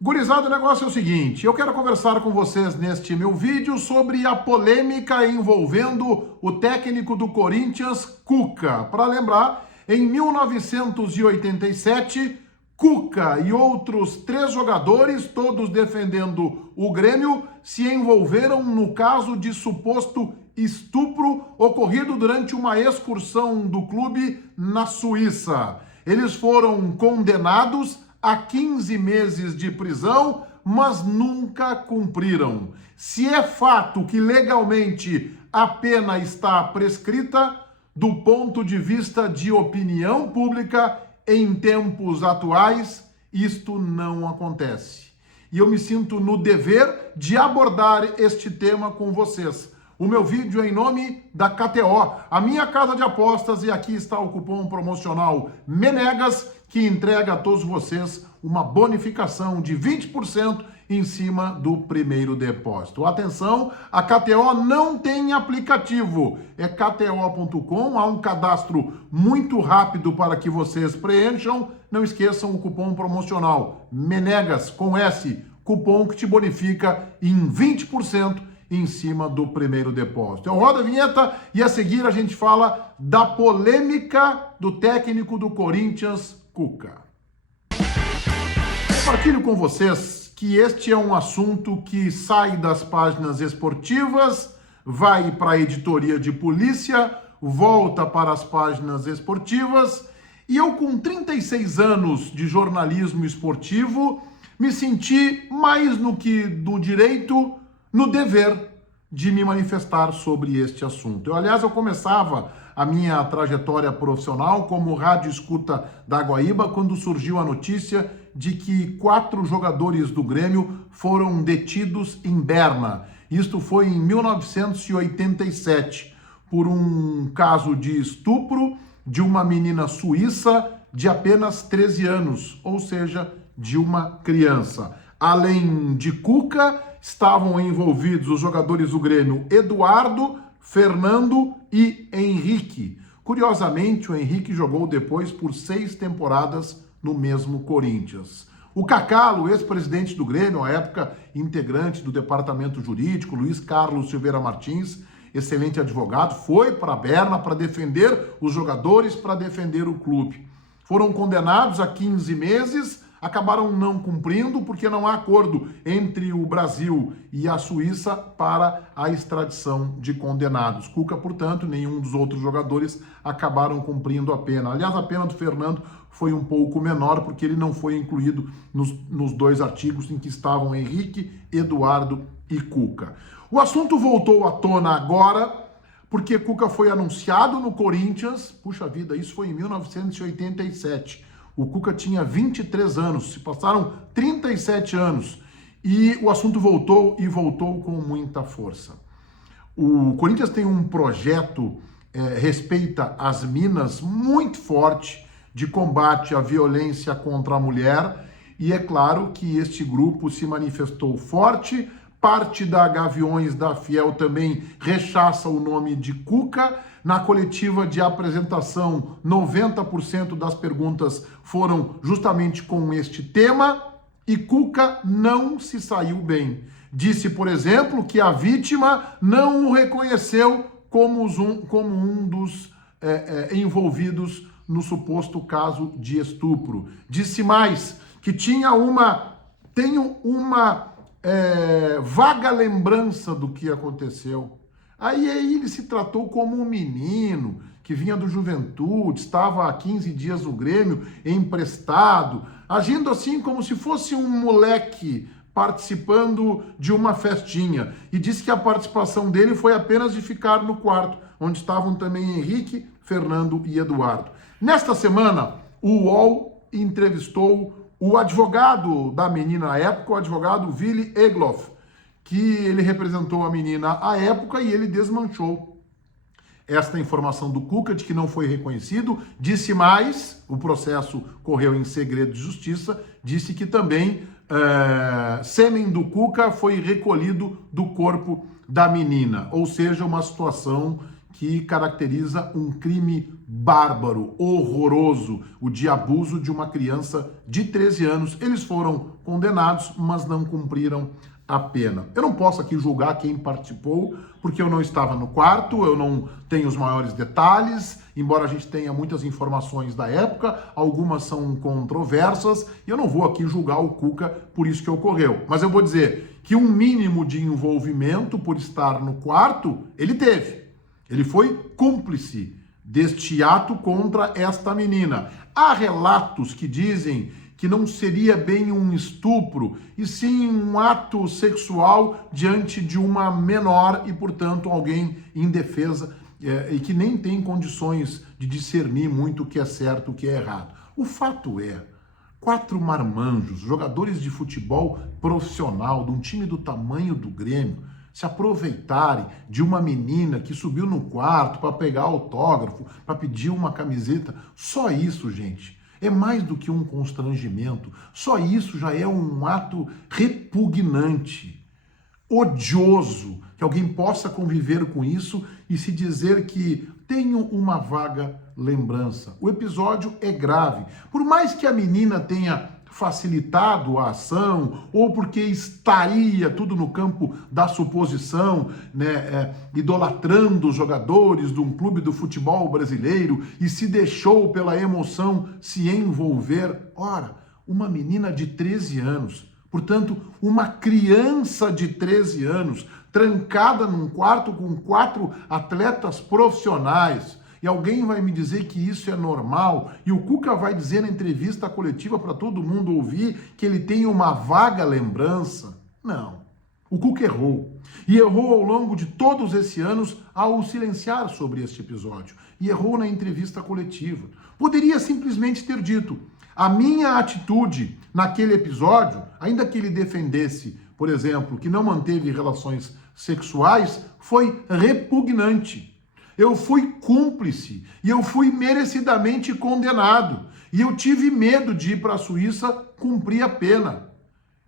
Gurizada, o negócio é o seguinte, eu quero conversar com vocês neste meu vídeo sobre a polêmica envolvendo o técnico do Corinthians, Cuca. Para lembrar, em 1987, Cuca e outros 3 jogadores, todos defendendo o Grêmio, se envolveram no caso de suposto estupro ocorrido durante uma excursão do clube na Suíça. Eles foram condenados a 15 meses de prisão, mas nunca cumpriram. Se é fato que legalmente a pena está prescrita, do ponto de vista de opinião pública, em tempos atuais, isto não acontece. E eu me sinto no dever de abordar este tema com vocês. O meu vídeo é em nome da KTO, a minha casa de apostas, e aqui está o cupom promocional MENEGAS, que entrega a todos vocês uma bonificação de 20% em cima do primeiro depósito. Atenção, a KTO não tem aplicativo, é kto.com, há um cadastro muito rápido para que vocês preencham. Não esqueçam o cupom promocional MENEGAS com S, cupom que te bonifica em 20% em cima do primeiro depósito. Eu rodo a vinheta e a seguir a gente fala da polêmica do técnico do Corinthians, Cuca. Compartilho com vocês que este é um assunto que sai das páginas esportivas, vai para a editoria de polícia, volta para as páginas esportivas, e eu, com 36 anos de jornalismo esportivo, me senti mais no que do direito, no dever de me manifestar sobre este assunto. Eu começava a minha trajetória profissional como rádio escuta da Guaíba quando surgiu a notícia de que 4 jogadores do Grêmio foram detidos em Berna. Isto foi em 1987, por um caso de estupro de uma menina suíça de apenas 13 anos, ou seja, de uma criança. Além de Cuca, estavam envolvidos os jogadores do Grêmio Eduardo, Fernando e Henrique. Curiosamente, o Henrique jogou depois por 6 temporadas no mesmo Corinthians. O Cacalo, ex-presidente do Grêmio, à época integrante do departamento jurídico, Luiz Carlos Silveira Martins, excelente advogado, foi para Berna para defender os jogadores, para defender o clube. Foram condenados a 15 meses, acabaram não cumprindo porque não há acordo entre o Brasil e a Suíça para a extradição de condenados. Cuca, portanto, nenhum dos outros jogadores acabaram cumprindo a pena. Aliás, a pena do Fernando foi um pouco menor porque ele não foi incluído nos 2 artigos em que estavam Henrique, Eduardo e Cuca. O assunto voltou à tona agora porque Cuca foi anunciado no Corinthians. Puxa vida, isso foi em 1987. O Cuca tinha 23 anos, se passaram 37 anos e o assunto voltou e voltou com muita força. O Corinthians tem um projeto respeita as minas muito forte de combate à violência contra a mulher e é claro que este grupo se manifestou forte. Parte da Gaviões da Fiel também rechaça o nome de Cuca. Na coletiva de apresentação, 90% das perguntas foram justamente com este tema e Cuca não se saiu bem. Disse, por exemplo, que a vítima não o reconheceu como um dos envolvidos no suposto caso de estupro. Disse mais que tenho uma vaga lembrança do que aconteceu. Aí ele se tratou como um menino que vinha do Juventude, estava há 15 dias no Grêmio, emprestado, agindo assim como se fosse um moleque participando de uma festinha. E disse que a participação dele foi apenas de ficar no quarto, onde estavam também Henrique, Fernando e Eduardo. Nesta semana, o UOL entrevistou o advogado da menina à época, o advogado Willy Egloff, que ele representou a menina à época e ele desmanchou esta informação do Cuca de que não foi reconhecido. Disse mais, o processo correu em segredo de justiça, disse que também sêmen do Cuca foi recolhido do corpo da menina, ou seja, uma situação que caracteriza um crime bárbaro, horroroso, o de abuso de uma criança de 13 anos. Eles foram condenados, mas não cumpriram a pena. Eu não posso aqui julgar quem participou, porque eu não estava no quarto, eu não tenho os maiores detalhes, embora a gente tenha muitas informações da época, algumas são controversas, e eu não vou aqui julgar o Cuca por isso que ocorreu. Mas eu vou dizer que um mínimo de envolvimento por estar no quarto, ele teve. Ele foi cúmplice deste ato contra esta menina. Há relatos que dizem que não seria bem um estupro, e sim um ato sexual diante de uma menor e, portanto, alguém indefesa e que nem tem condições de discernir muito o que é certo e o que é errado. O fato é, 4 marmanjos, jogadores de futebol profissional, de um time do tamanho do Grêmio, se aproveitarem de uma menina que subiu no quarto para pegar autógrafo, para pedir uma camiseta, só isso, gente, é mais do que um constrangimento. Só isso já é um ato repugnante, odioso, que alguém possa conviver com isso e se dizer que tenho uma vaga lembrança. O episódio é grave. Por mais que a menina tenha facilitado a ação, ou porque estaria tudo no campo da suposição, né, idolatrando os jogadores de um clube do futebol brasileiro e se deixou pela emoção se envolver. Ora, uma menina de 13 anos, portanto, uma criança de 13 anos, trancada num quarto com 4 atletas profissionais, e alguém vai me dizer que isso é normal, e o Cuca vai dizer na entrevista coletiva para todo mundo ouvir que ele tem uma vaga lembrança? Não. O Cuca errou. E errou ao longo de todos esses anos ao silenciar sobre este episódio. E errou na entrevista coletiva. Poderia simplesmente ter dito: a minha atitude naquele episódio, ainda que ele defendesse, por exemplo, que não manteve relações sexuais, foi repugnante. Eu fui cúmplice e eu fui merecidamente condenado. E eu tive medo de ir para a Suíça cumprir a pena.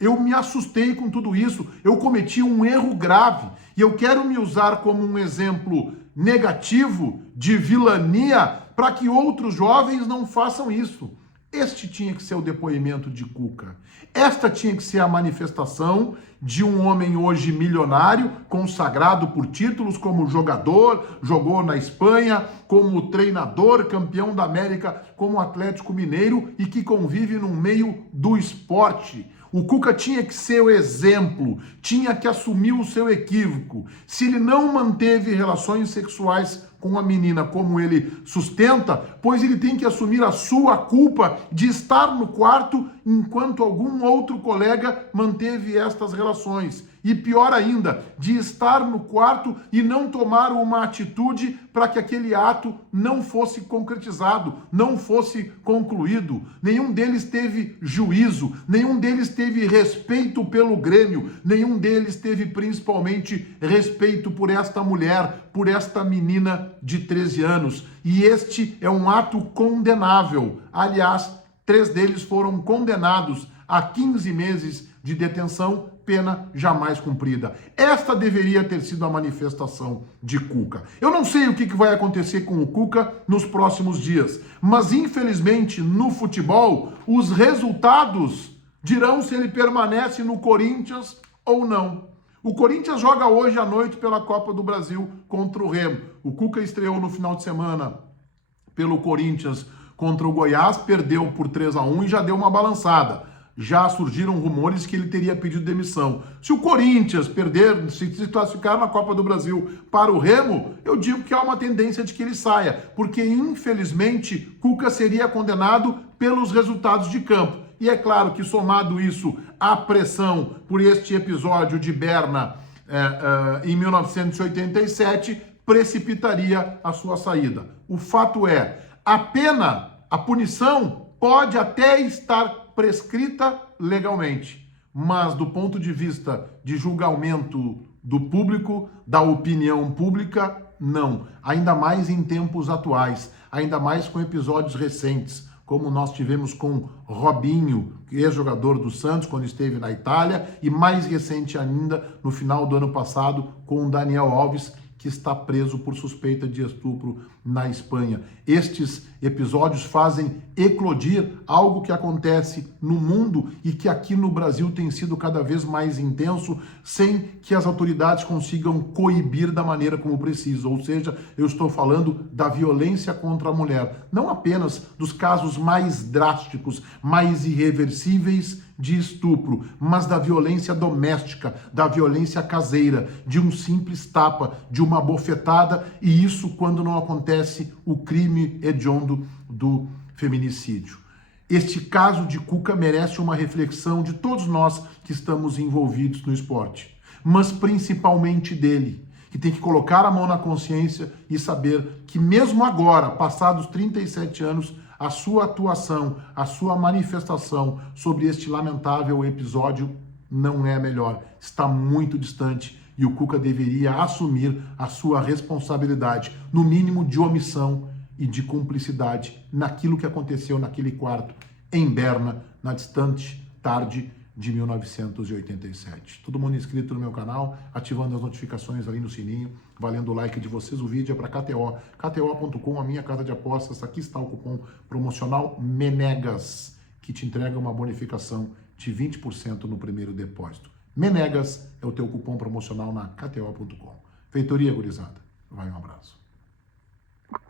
Eu me assustei com tudo isso. Eu cometi um erro grave. E eu quero me usar como um exemplo negativo de vilania para que outros jovens não façam isso. Este tinha que ser o depoimento de Cuca. Esta tinha que ser a manifestação de um homem hoje milionário, consagrado por títulos como jogador, jogou na Espanha, como treinador, campeão da América, como Atlético Mineiro e que convive no meio do esporte. O Cuca tinha que ser o exemplo, tinha que assumir o seu equívoco. Se ele não manteve relações sexuais com a menina como ele sustenta, pois ele tem que assumir a sua culpa de estar no quarto enquanto algum outro colega manteve estas relações. E pior ainda, de estar no quarto e não tomar uma atitude para que aquele ato não fosse concretizado, não fosse concluído. Nenhum deles teve juízo, nenhum deles teve respeito pelo Grêmio, nenhum deles teve principalmente respeito por esta mulher, por esta menina de 13 anos. E este é um ato condenável. Aliás, 3 deles foram condenados a 15 meses de detenção, pena jamais cumprida. Esta deveria ter sido a manifestação de Cuca. Eu não sei o que vai acontecer com o Cuca nos próximos dias, mas infelizmente no futebol os resultados dirão se ele permanece no Corinthians ou não. O Corinthians joga hoje à noite pela Copa do Brasil contra o Remo. O Cuca estreou no final de semana pelo Corinthians contra o Goiás, perdeu por 3-1 e já deu uma balançada. Já surgiram rumores que ele teria pedido demissão. Se o Corinthians perder, se classificar na Copa do Brasil para o Remo, eu digo que há uma tendência de que ele saia, porque infelizmente Cuca seria condenado pelos resultados de campo. E é claro que somado isso à pressão por este episódio de Berna em 1987, precipitaria a sua saída. O fato é, a pena, a punição pode até estar prescrita legalmente, mas do ponto de vista de julgamento do público, da opinião pública, não. Ainda mais em tempos atuais, ainda mais com episódios recentes, como nós tivemos com Robinho, ex-jogador do Santos, quando esteve na Itália, e mais recente ainda, no final do ano passado, com o Daniel Alves, que está preso por suspeita de estupro na Espanha. Estes episódios fazem eclodir algo que acontece no mundo e que aqui no Brasil tem sido cada vez mais intenso, sem que as autoridades consigam coibir da maneira como precisa. Ou seja, eu estou falando da violência contra a mulher, não apenas dos casos mais drásticos, mais irreversíveis de estupro, mas da violência doméstica, da violência caseira, de um simples tapa, de uma bofetada, e isso quando não acontece o crime hediondo do feminicídio. Este caso de Cuca merece uma reflexão de todos nós que estamos envolvidos no esporte, mas principalmente dele, que tem que colocar a mão na consciência e saber que mesmo agora, passados 37 anos, a sua atuação, a sua manifestação sobre este lamentável episódio não é a melhor, está muito distante e o Cuca deveria assumir a sua responsabilidade, no mínimo de omissão e de cumplicidade naquilo que aconteceu naquele quarto em Berna, na distante tarde de 1987. Todo mundo inscrito no meu canal, ativando as notificações ali no sininho, valendo o like de vocês. O vídeo é para KTO, kto.com, a minha casa de apostas. Aqui está o cupom promocional MENEGAS, que te entrega uma bonificação de 20% no primeiro depósito. MENEGAS é o teu cupom promocional na kto.com. Feitoria, gurizada. Vai, um abraço.